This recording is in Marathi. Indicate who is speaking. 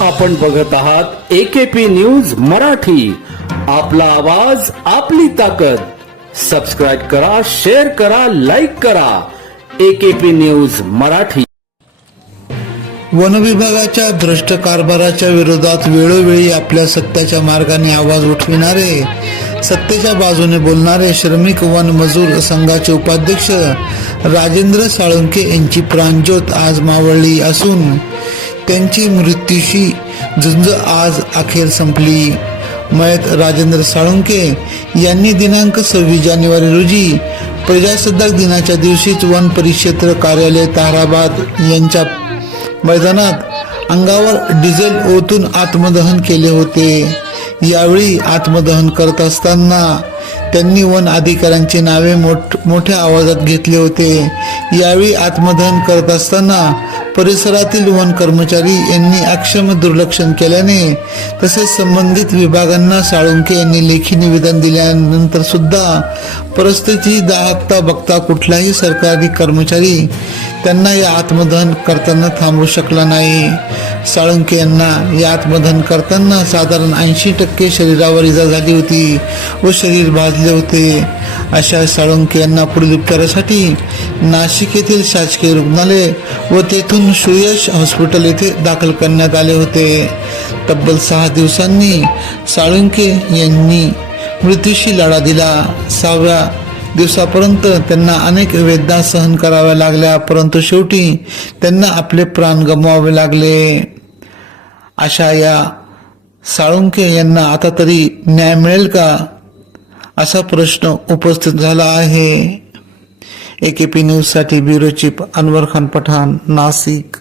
Speaker 1: आपण बघत आहात एकेपी न्यूज मराठी. आपला आवाज आपली ताकद. सबस्क्राईब करा शेअर करा लाईक करा. AKP news Marathi.
Speaker 2: वनविभागाच्या भ्रष्ट कारभाराच्या विरोधात वेळोवेळी आपल्या सत्याच्या मार्गाने आवाज उठविणारे सत्तेच्या बाजूने बोलणारे श्रमिक वन मजूर संघाचे उपाध्यक्ष राजेंद्र साळुंके यांची प्राणज्योत आज मावळली असून त्यांची मृत्यूशी झुंज आज अखेर संपली. मयत राजेंद्र साळुंके यांनी दिनांक सव्वीस जानेवारी रोजी प्रजासत्ताक दिनाच्या दिवशीच वन परिक्षेत्र कार्यालय ताराबाद यांच्या मैदानात अंगावर डिझेल ओतून आत्मदहन केले होते. यावेळी आत्मदहन करत असताना त्यांनी वन अधिकाऱ्यांची नावे मोठ मोठ्या आवाजात घेतले होते. यावेळी आत्मदहन करत असताना परिसरातील वन कर्मचारी यांनी अक्षम दुर्लक्षण केल्याने तसेच संबंधित विभागांना साळुंके यांनी लेखी निवेदन दिल्यानंतर सुद्धा परिस्थिती दाहकता बघता कुठलाही सरकारी कर्मचारी त्यांना या आत्मदहन करताना थांबू शकला नाही. साळुंके यांना या आत्मधन करताना साधारण ऐंशी टक्के शरीरावर इजा झाली होती व शरीर भाजले होते. अशा साळुंके यांना पुढील उपचारासाठी नाशिक येथील शासकीय रुग्णालय व तेथून सुयश हॉस्पिटल येथे दाखल करण्यात आले होते. तब्बल सहा दिवसांनी साळुंके यांनी मृत्यूशी लढा दिला. सहाव्या दिवसापर्यंत त्यांना अनेक वेदना सहन कराव्या लागल्या परंतु शेवटी त्यांना आपले प्राण गमवावे लागले. अशा या साळुंके यांना आता तरी न्याय मिळेल का? असा प्रश्न उपस्थित झाला आहे. एकेपी न्यूजसाठी ब्युरो चीफ अनवर खान पठाण नाशिक.